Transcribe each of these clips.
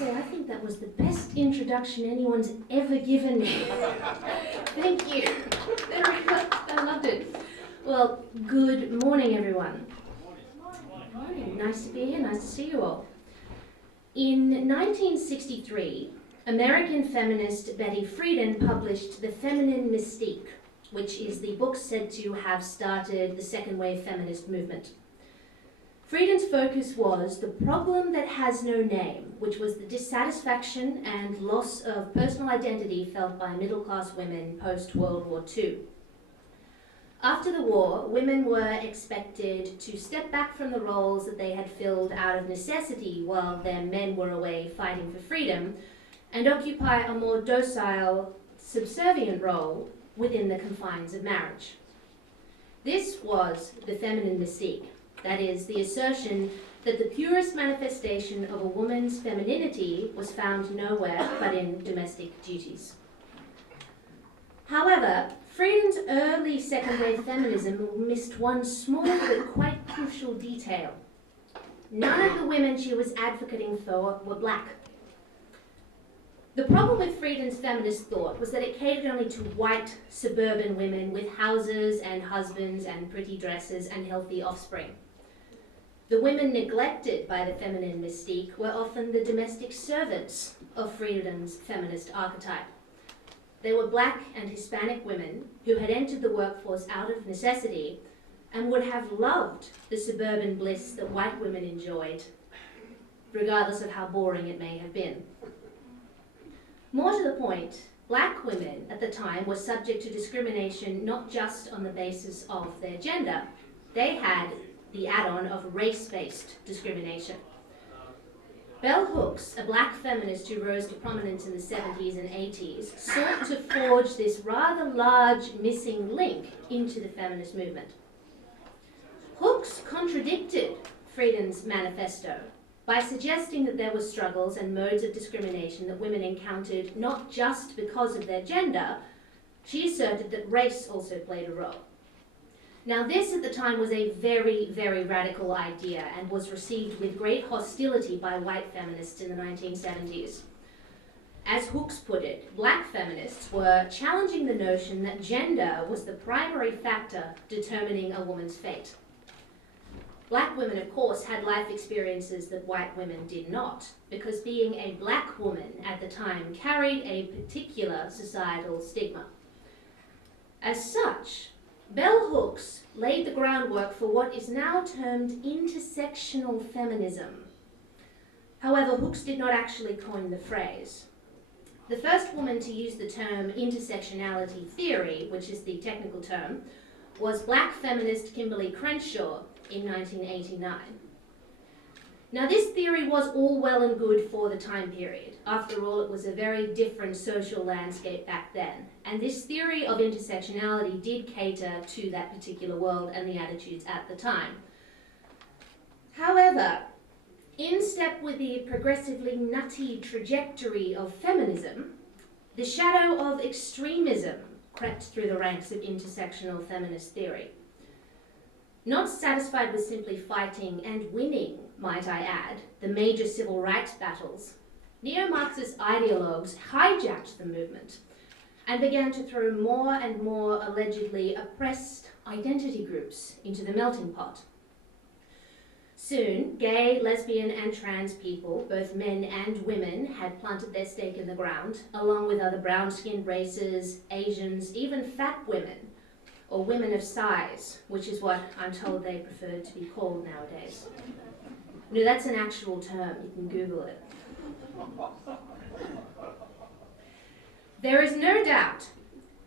say, I think that was the best introduction anyone's ever given me. Thank you. Very good. I loved it. Well, good morning, everyone. Good morning. Nice to be here. Nice to see you all. In 1963, American feminist Betty Friedan published The Feminine Mystique, which is the book said to have started the second wave feminist movement. Friedan's focus was the problem that has no name, which was the dissatisfaction and loss of personal identity felt by middle-class women post-World War II. After the war, women were expected to step back from the roles that they had filled out of necessity while their men were away fighting for freedom, and occupy a more docile, subservient role within the confines of marriage. This was the feminine mystique, that is, the assertion that the purest manifestation of a woman's femininity was found nowhere but in domestic duties. However, Friedan's early second-wave feminism missed one small but quite crucial detail. None of the women she was advocating for were black. The problem with Friedan's feminist thought was that it catered only to white, suburban women with houses and husbands and pretty dresses and healthy offspring. The women neglected by the feminine mystique were often the domestic servants of Friedan's feminist archetype. They were black and Hispanic women who had entered the workforce out of necessity and would have loved the suburban bliss that white women enjoyed, regardless of how boring it may have been. More to the point, black women at the time were subject to discrimination not just on the basis of their gender. They had the add-on of race-based discrimination. Bell Hooks, a black feminist who rose to prominence in the 70s and 80s, sought to forge this rather large missing link into the feminist movement. Hooks contradicted Friedan's manifesto by suggesting that there were struggles and modes of discrimination that women encountered not just because of their gender. She asserted that race also played a role. Now, this at the time was a very, very radical idea and was received with great hostility by white feminists in the 1970s. As Hooks put it, black feminists were challenging the notion that gender was the primary factor determining a woman's fate. Black women, of course, had life experiences that white women did not, because being a black woman at the time carried a particular societal stigma. As such, Bell Hooks laid the groundwork for what is now termed intersectional feminism. However, Hooks did not actually coin the phrase. The first woman to use the term intersectionality theory, which is the technical term, was black feminist Kimberly Crenshaw in 1989. Now, this theory was all well and good for the time period. After all, it was a very different social landscape back then. And this theory of intersectionality did cater to that particular world and the attitudes at the time. However, in step with the progressively nutty trajectory of feminism, the shadow of extremism crept through the ranks of intersectional feminist theory. Not satisfied with simply fighting and winning, might I add, the major civil rights battles, neo-Marxist ideologues hijacked the movement and began to throw more and more allegedly oppressed identity groups into the melting pot. Soon, gay, lesbian, and trans people, both men and women, had planted their stake in the ground, along with other brown-skinned races, Asians, even fat women, or women of size, which is what I'm told they prefer to be called nowadays. No, that's an actual term. You can Google it. There is no doubt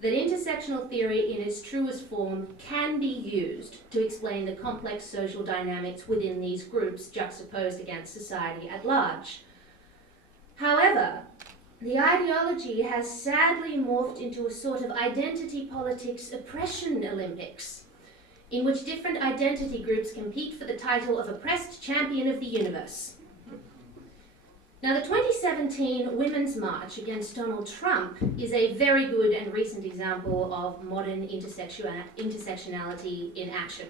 that intersectional theory in its truest form can be used to explain the complex social dynamics within these groups juxtaposed against society at large. However, the ideology has sadly morphed into a sort of identity politics oppression Olympics, in which different identity groups compete for the title of oppressed champion of the universe. Now, the 2017 Women's March against Donald Trump is a very good and recent example of modern intersectionality in action.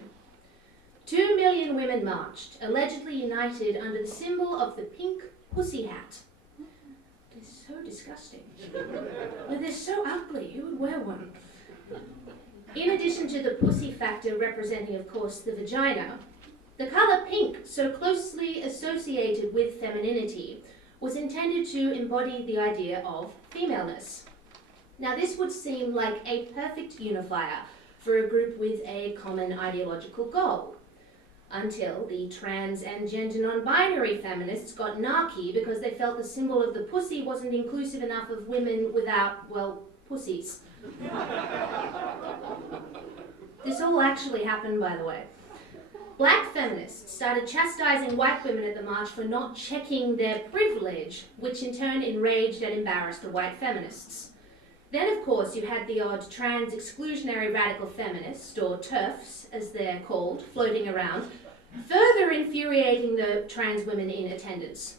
2 million women marched, allegedly united under the symbol of the pink pussy hat, so disgusting. Well, they're so ugly, who would wear one? In addition to the pussy factor representing, of course, the vagina, the colour pink, so closely associated with femininity, was intended to embody the idea of femaleness. Now, this would seem like a perfect unifier for a group with a common ideological goal, until the trans and gender non-binary feminists got narky because they felt the symbol of the pussy wasn't inclusive enough of women without, well, pussies. This all actually happened, by the way. Black feminists started chastising white women at the march for not checking their privilege, which in turn enraged and embarrassed the white feminists. Then, of course, you had the odd trans exclusionary radical feminist, or TERFs as they're called, floating around, further infuriating the trans women in attendance.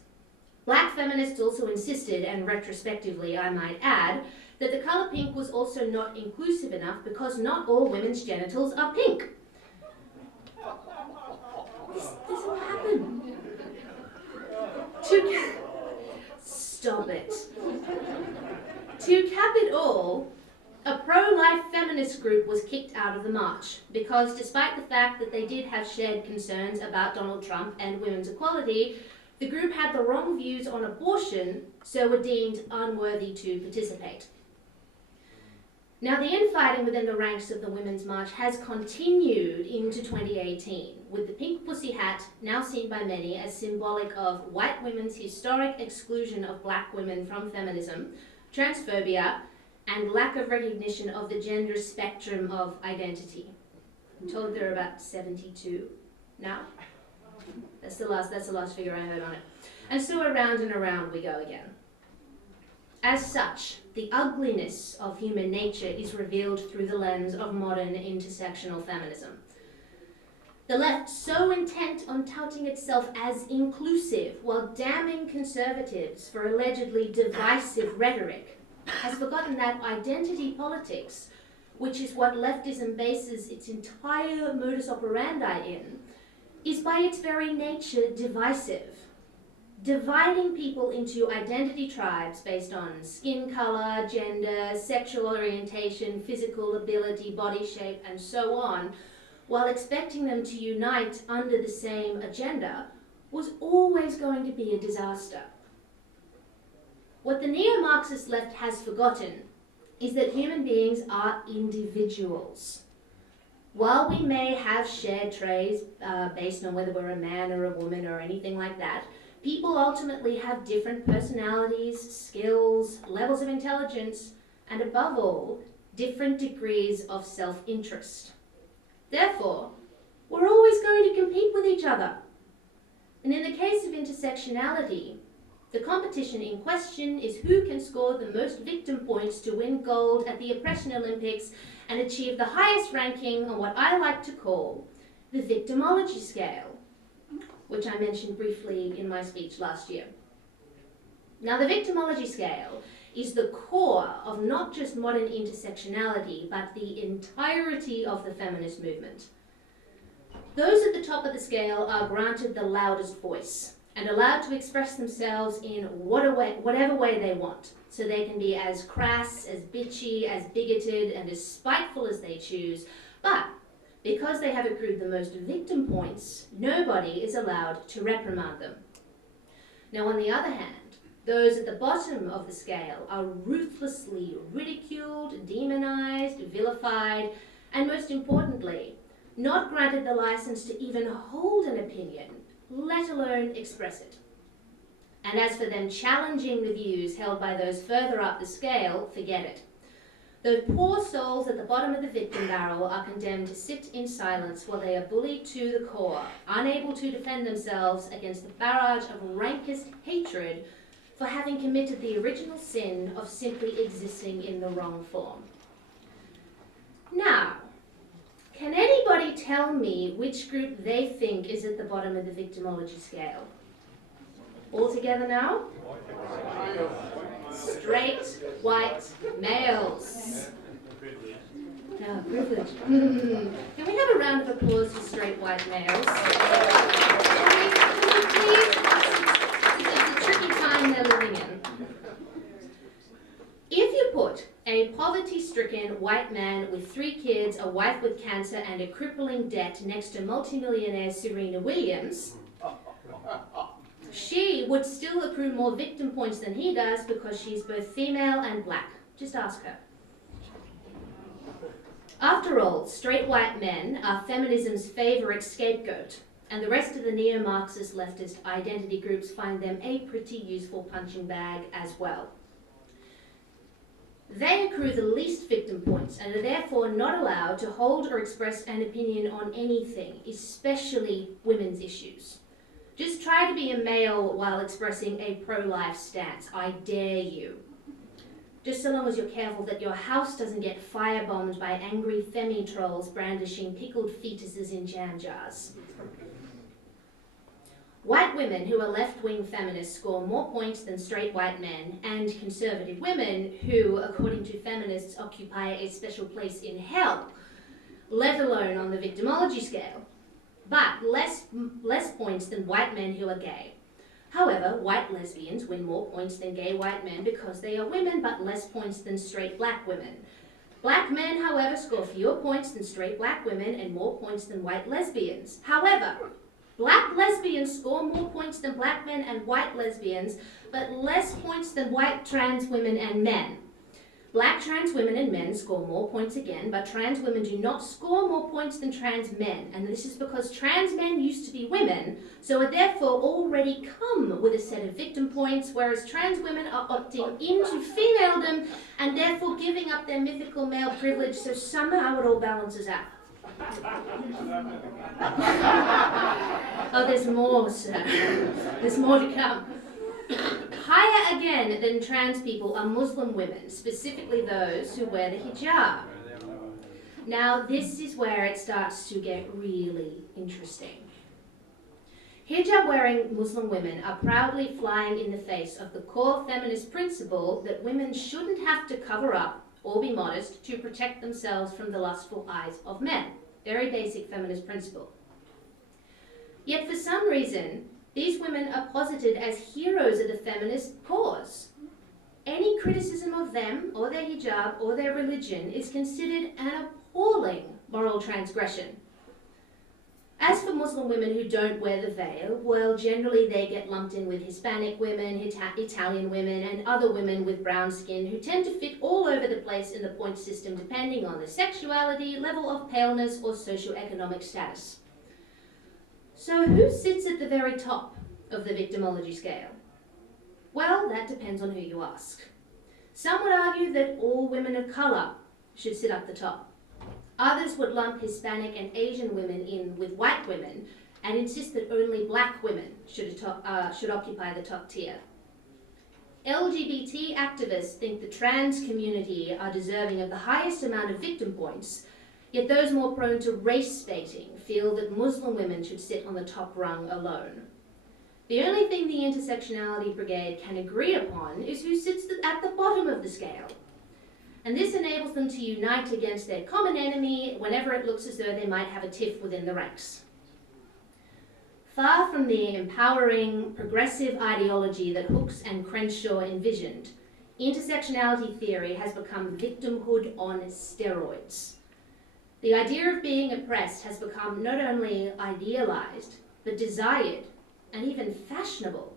Black feminists also insisted, and retrospectively I might add, that the colour pink was also not inclusive enough because not all women's genitals are pink. This all happened. Stop it. To cap it all, a pro-life feminist group was kicked out of the march because despite the fact that they did have shared concerns about Donald Trump and women's equality, the group had the wrong views on abortion, so were deemed unworthy to participate. Now, the infighting within the ranks of the Women's March has continued into 2018, with the pink pussy hat now seen by many as symbolic of white women's historic exclusion of black women from feminism, transphobia, and lack of recognition of the gender spectrum of identity. I'm told there are about 72 now. That's the last figure I heard on it. And so around and around we go again. As such, the ugliness of human nature is revealed through the lens of modern intersectional feminism. The left, so intent on touting itself as inclusive while damning conservatives for allegedly divisive rhetoric, has forgotten that identity politics, which is what leftism bases its entire modus operandi in, is by its very nature divisive. Dividing people into identity tribes based on skin color, gender, sexual orientation, physical ability, body shape, and so on, while expecting them to unite under the same agenda, was always going to be a disaster. What the neo-Marxist left has forgotten is that human beings are individuals. While we may have shared traits based on whether we're a man or a woman or anything like that, people ultimately have different personalities, skills, levels of intelligence, and above all, different degrees of self-interest. Therefore, we're always going to compete with each other. And in the case of intersectionality, the competition in question is who can score the most victim points to win gold at the Oppression Olympics and achieve the highest ranking on what I like to call the victimology scale, which I mentioned briefly in my speech last year. Now, the victimology scale is the core of not just modern intersectionality, but the entirety of the feminist movement. Those at the top of the scale are granted the loudest voice and allowed to express themselves in whatever way they want, so they can be as crass, as bitchy, as bigoted, and as spiteful as they choose, but because they have accrued the most victim points, nobody is allowed to reprimand them. Now, on the other hand, those at the bottom of the scale are ruthlessly ridiculed, demonized, vilified, and most importantly, not granted the license to even hold an opinion, let alone express it. And as for them challenging the views held by those further up the scale, forget it. Those poor souls at the bottom of the victim barrel are condemned to sit in silence while they are bullied to the core, unable to defend themselves against the barrage of rankest hatred for having committed the original sin of simply existing in the wrong form. Now, can anybody tell me which group they think is at the bottom of the victimology scale? All together now? Straight, white males. Oh, privilege. Can we have a round of applause for straight white males? Can we please? It's a tricky time they're living in. poverty-stricken white man with 3 kids, a wife with cancer, and a crippling debt next to multimillionaire Serena Williams, she would still accrue more victim points than he does because she's both female and black. Just ask her. After all, straight white men are feminism's favourite scapegoat, and the rest of the neo-Marxist leftist identity groups find them a pretty useful punching bag as well. They accrue the least victim points and are therefore not allowed to hold or express an opinion on anything, especially women's issues. Just try to be a male while expressing a pro-life stance. I dare you. Just so long as you're careful that your house doesn't get firebombed by angry femi-trolls brandishing pickled fetuses in jam jars. White women who are left-wing feminists score more points than straight white men, and conservative women who, according to feminists, occupy a special place in hell, let alone on the victimology scale, but less points than white men who are gay. However, white lesbians win more points than gay white men because they are women, but less points than straight black women. Black men, however, score fewer points than straight black women and more points than white lesbians. However, black lesbians score more points than black men and white lesbians, but less points than white trans women and men. Black trans women and men score more points again, but trans women do not score more points than trans men, and this is because trans men used to be women, so are therefore already come with a set of victim points, whereas trans women are opting into femaledom and therefore giving up their mythical male privilege, so somehow it all balances out. Oh, there's more, sir. There's more to come. Higher again than trans people are Muslim women, specifically those who wear the hijab. Now, this is where it starts to get really interesting. Hijab-wearing Muslim women are proudly flying in the face of the core feminist principle that women shouldn't have to cover up or be modest to protect themselves from the lustful eyes of men. Very basic feminist principle. Yet for some reason, these women are posited as heroes of the feminist cause. Any criticism of them, or their hijab, or their religion is considered an appalling moral transgression. As for Muslim women who don't wear the veil, well, generally they get lumped in with Hispanic women, Italian women, and other women with brown skin who tend to fit all over the place in the point system depending on their sexuality, level of paleness, or socioeconomic status. So who sits at the very top of the victimology scale? Well, that depends on who you ask. Some would argue that all women of colour should sit up the top. Others would lump Hispanic and Asian women in with white women and insist that only black women should occupy the top tier. LGBT activists think the trans community are deserving of the highest amount of victim points, yet those more prone to race baiting feel that Muslim women should sit on the top rung alone. The only thing the Intersectionality Brigade can agree upon is who sits at the bottom of the scale. And this enables them to unite against their common enemy whenever it looks as though they might have a tiff within the ranks. Far from the empowering, progressive ideology that Hooks and Crenshaw envisioned, intersectionality theory has become victimhood on steroids. The idea of being oppressed has become not only idealized, but desired, and even fashionable.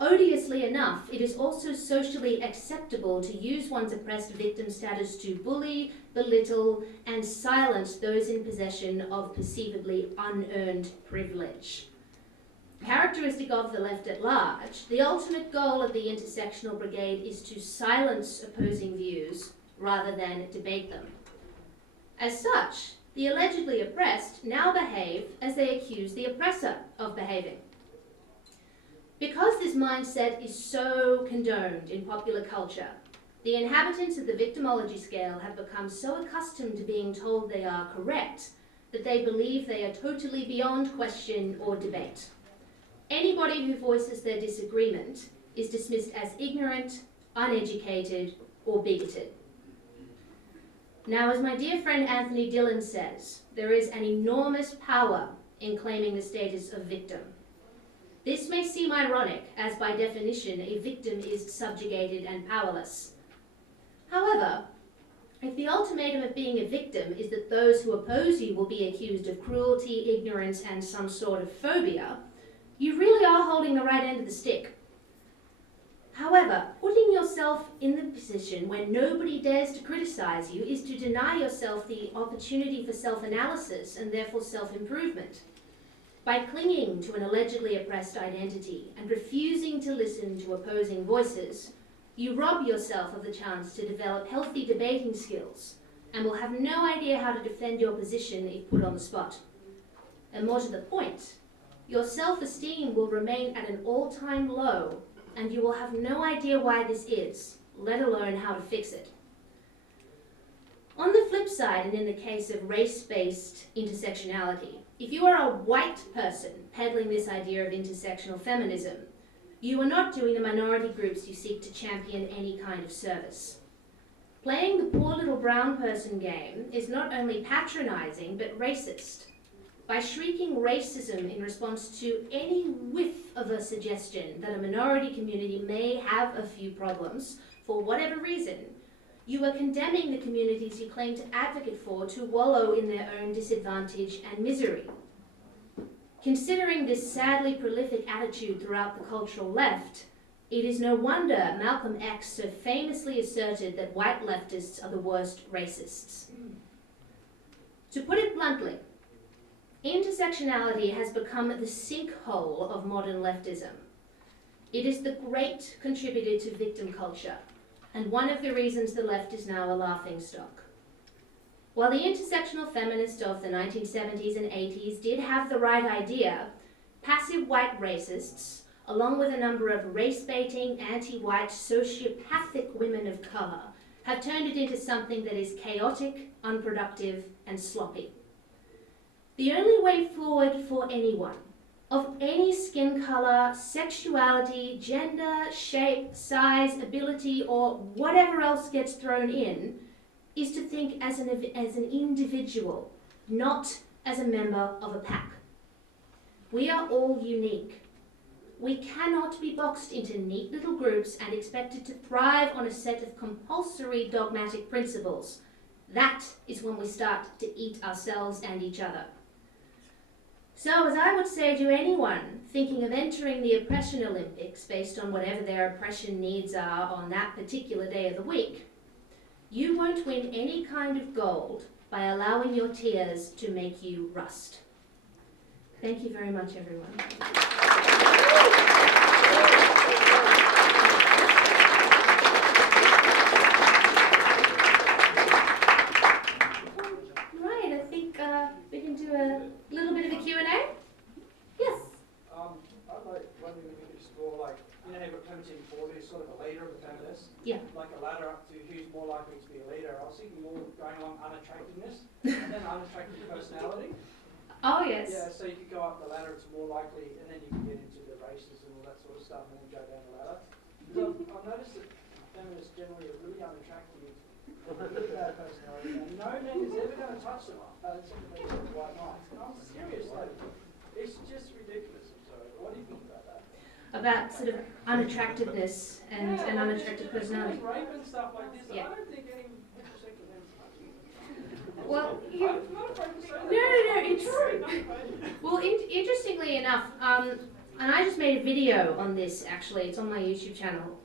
Odiously enough, it is also socially acceptable to use one's oppressed victim status to bully, belittle, and silence those in possession of perceivably unearned privilege. Characteristic of the left at large, the ultimate goal of the Intersectional Brigade is to silence opposing views rather than debate them. As such, the allegedly oppressed now behave as they accuse the oppressor of behaving. Because this mindset is so condoned in popular culture, the inhabitants of the victimology scale have become so accustomed to being told they are correct that they believe they are totally beyond question or debate. Anybody who voices their disagreement is dismissed as ignorant, uneducated, or bigoted. Now, as my dear friend Anthony Dillon says, there is an enormous power in claiming the status of victim. This may seem ironic, as by definition, a victim is subjugated and powerless. However, If the ultimatum of being a victim is that those who oppose you will be accused of cruelty, ignorance, and some sort of phobia, you really are holding the right end of the stick. However, putting yourself in the position where nobody dares to criticize you is to deny yourself the opportunity for self-analysis and therefore self-improvement. By clinging to an allegedly oppressed identity and refusing to listen to opposing voices, you rob yourself of the chance to develop healthy debating skills and will have no idea how to defend your position if put on the spot. And more to the point, your self-esteem will remain at an all-time low, and you will have no idea why this is, let alone how to fix it. On the flip side, and in the case of race-based intersectionality, if you are a white person peddling this idea of intersectional feminism, you are not doing the minority groups you seek to champion any kind of service. Playing the poor little brown person game is not only patronizing, but racist. By shrieking racism in response to any whiff of a suggestion that a minority community may have a few problems, for whatever reason, you are condemning the communities you claim to advocate for to wallow in their own disadvantage and misery. Considering this sadly prolific attitude throughout the cultural left, it is no wonder Malcolm X so famously asserted that white leftists are the worst racists. To put it bluntly, intersectionality has become the sinkhole of modern leftism. It is the great contributor to victim culture, and one of the reasons the left is now a laughingstock. While the intersectional feminists of the 1970s and 80s did have the right idea, passive white racists, along with a number of race-baiting, anti-white, sociopathic women of colour, have turned it into something that is chaotic, unproductive, and sloppy. The only way forward for anyone, of any skin colour, sexuality, gender, shape, size, ability, or whatever else gets thrown in, is to think as an individual, not as a member of a pack. We are all unique. We cannot be boxed into neat little groups and expected to thrive on a set of compulsory dogmatic principles. That is when we start to eat ourselves and each other. So, as I would say to anyone thinking of entering the Oppression Olympics based on whatever their oppression needs are on that particular day of the week, you won't win any kind of gold by allowing your tears to make you rust. Thank you very much, everyone. Right, I think we can do a little bit of a Q&A. Yes? I'd like wondering if you could explore, like, you know, how Clementine Ford is sort of a leader of the feminists. Yeah. Like a ladder up to who's more likely to be a leader. I was thinking more going on unattractiveness and then unattractive personality. Oh, yes. Yeah, so you could go up the ladder, it's more likely, and then you can get into the races and all that sort of stuff, and then go down the ladder. Because I've noticed that feminists generally are really unattractive, really bad personality, and no man is ever going to touch them except for these white knights. And I'm serious, like, it's just ridiculous. I'm sorry. What do you think about that? About sort of unattractiveness and unattractive personality. Rape and stuff like this. Yeah. I don't think any heterosexual men touch you. Well, I'm not afraid to say that. No, it's well. Interestingly enough, and I just made a video on this. Actually, it's on my YouTube channel.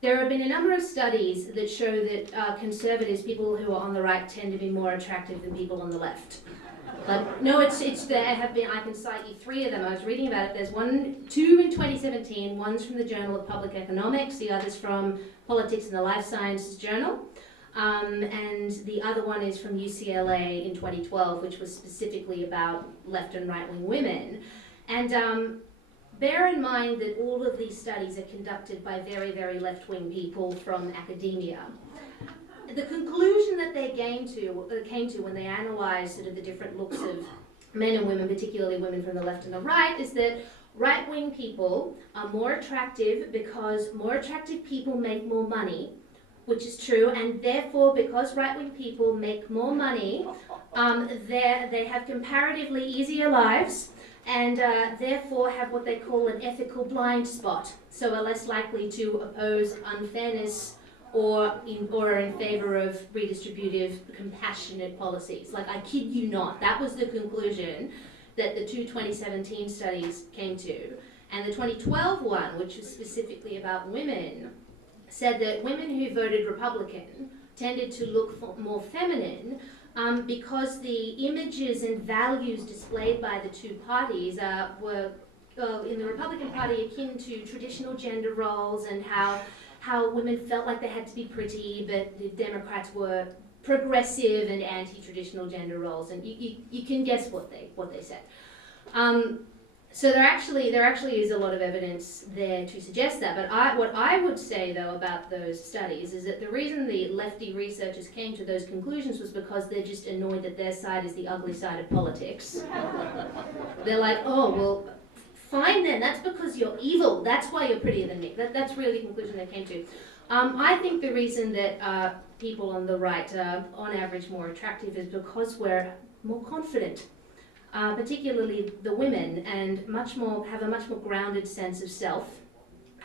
There have been a number of studies that show that conservatives, people who are on the right, tend to be more attractive than people on the left. But no, it's there have been. I can cite you 3 of them. I was reading about it. There's 2 in 2017. One's from the Journal of Public Economics. The other's from Politics and the Life Sciences Journal. And the other one is from UCLA in 2012, which was specifically about left and right-wing women. And bear in mind that all of these studies are conducted by very, very left-wing people from academia. The conclusion that they came to when they analysed sort of the different looks of men and women, particularly women from the left and the right, is that right-wing people are more attractive because more attractive people make more money, which is true, and therefore, because right-wing people make more money, they have comparatively easier lives, and therefore have what they call an ethical blind spot, so are less likely to oppose unfairness or are in favour of redistributive, compassionate policies. Like, I kid you not, that was the conclusion that the two 2017 studies came to. And the 2012 one, which was specifically about women, said that women who voted Republican tended to look more feminine because the images and values displayed by the two parties were in the Republican Party akin to traditional gender roles and how women felt like they had to be pretty, but the Democrats were progressive and anti-traditional gender roles, and you can guess what they said. So there actually is a lot of evidence there to suggest that. But what I would say though about those studies is that the reason the lefty researchers came to those conclusions was because they're just annoyed that their side is the ugly side of politics. They're like, oh well, fine then. That's because you're evil. That's why you're prettier than me. That's really the conclusion they came to. I think the reason that people on the right are on average more attractive is because we're more confident. Particularly the women, and have a much more grounded sense of self,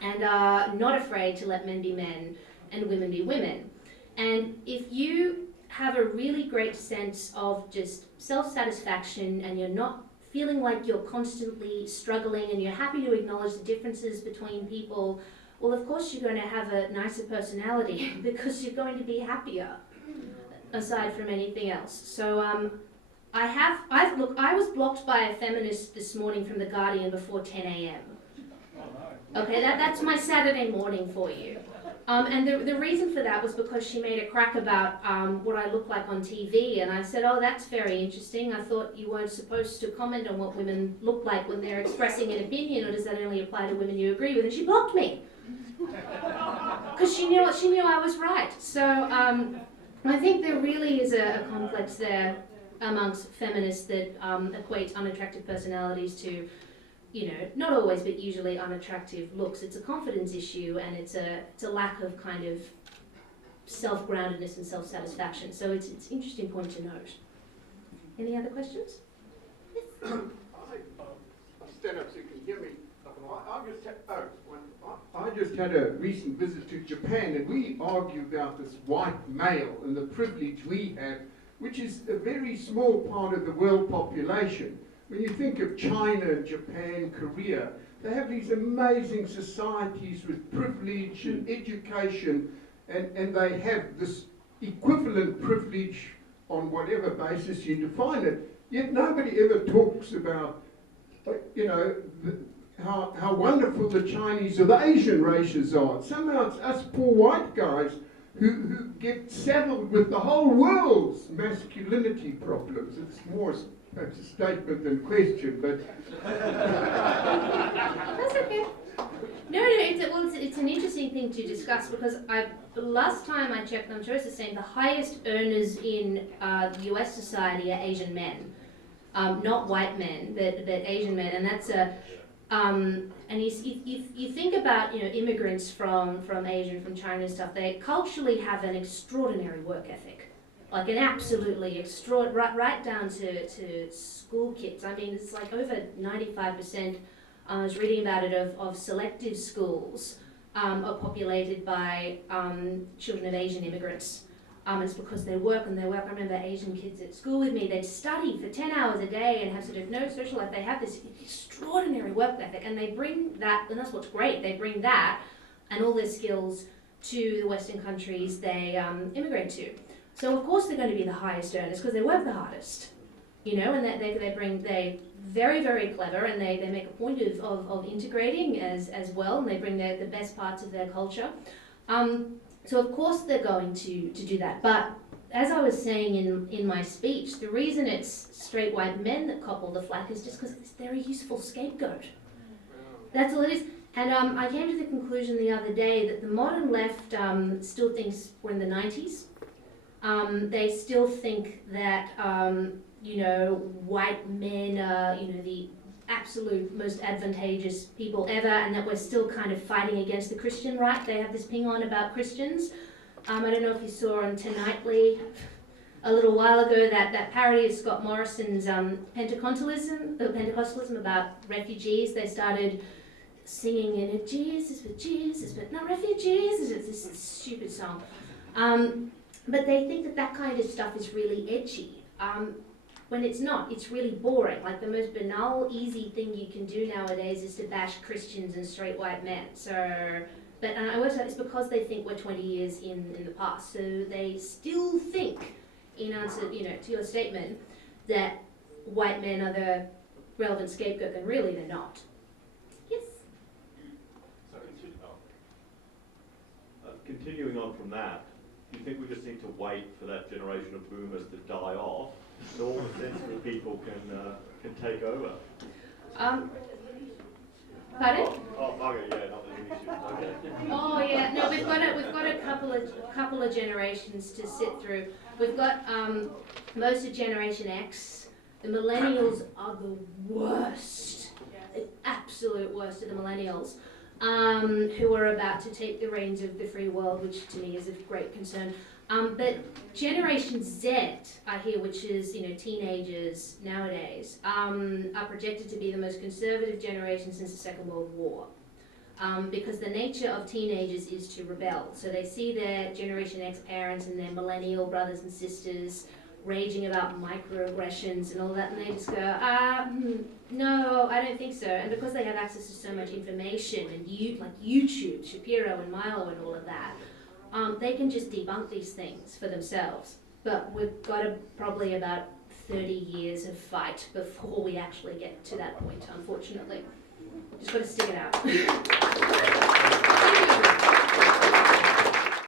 and are not afraid to let men be men and women be women. And if you have a really great sense of just self-satisfaction, and you're not feeling like you're constantly struggling, and you're happy to acknowledge the differences between people, well, of course you're going to have a nicer personality because you're going to be happier, aside from anything else. So I was blocked by a feminist this morning from The Guardian before 10 a.m. Okay, that's my Saturday morning for you. And the reason for that was because she made a crack about what I look like on TV, and I said, oh, that's very interesting. I thought you weren't supposed to comment on what women look like when they're expressing an opinion, or does that only apply to women you agree with? And she blocked me. Because she knew I was right. So I think there really is a complex there amongst feminists that equate unattractive personalities to, not always, but usually unattractive looks. It's a confidence issue, and it's a lack of kind of self-groundedness and self-satisfaction. So it's an interesting point to note. Any other questions? Yes. I'll stand up so you can hear me. I just had a recent visit to Japan, and we argue about this white male and the privilege we have, which is a very small part of the world population. When you think of China, Japan, Korea, they have these amazing societies with privilege and education, and they have this equivalent privilege on whatever basis you define it. Yet nobody ever talks about, how wonderful the Chinese or the Asian races are. Somehow it's us poor white guys who get saddled with the whole world's masculinity problems. It's more a statement than question, but... That's okay. No, it's an interesting thing to discuss, because last time I checked, I'm sure it's the same, the highest earners in US society are Asian men. Not white men, but Asian men, and that's a... and you think about immigrants from Asia, from China and stuff. They culturally have an extraordinary work ethic, like an absolutely right down to school kids. I mean, it's like over 95%. I was reading about it of selective schools are populated by children of Asian immigrants. It's because they work and they work. I remember Asian kids at school with me, they'd study for 10 hours a day and have sort of no social life. They have this extraordinary work ethic, and they bring that, and that's what's great, they bring that and all their skills to the Western countries they immigrate to. So of course they're going to be the highest earners because they work the hardest, and they're very, very clever, and they make a point of integrating as well, and they bring the best parts of their culture. So of course they're going to do that. But as I was saying in my speech, the reason it's straight white men that cop all the flack is just because they're a useful scapegoat. That's all it is. And I came to the conclusion the other day that the modern left still thinks we're in the 90s. They still think that, white men are, the absolute most advantageous people ever, and that we're still kind of fighting against the Christian right. They have this ping on about Christians. I don't know if you saw on Tonightly a little while ago that parody of Scott Morrison's Pentecostalism about refugees. They started singing in it, Jesus, but not refugees. It's this stupid song. But they think that kind of stuff is really edgy. When it's not, it's really boring. Like the most banal, easy thing you can do nowadays is to bash Christians and straight white men. So, but I worked out it's because they think we're 20 years in the past. So they still think, in answer, to your statement, that white men are the relevant scapegoat, then really they're not. Yes? So, continuing on from that, do you think we just need to wait for that generation of boomers to die off so all the sensible people can take over? Pardon? Oh, bugger, yeah, not the uni students, okay. Oh yeah, no, we've got a couple of generations to sit through. We've got most of Generation X. The millennials are the worst, the absolute worst of the millennials, who are about to take the reins of the free world, which to me is of great concern. But Generation Z, I hear, which is teenagers nowadays, are projected to be the most conservative generation since the Second World War. Because the nature of teenagers is to rebel. So they see their Generation X parents and their millennial brothers and sisters raging about microaggressions and all that, and they just go, no, I don't think so. And because they have access to so much information and like YouTube, Shapiro and Milo and all of that, they can just debunk these things for themselves. But we've got probably about 30 years of fight before we actually get to that point, unfortunately. Just got to stick it out.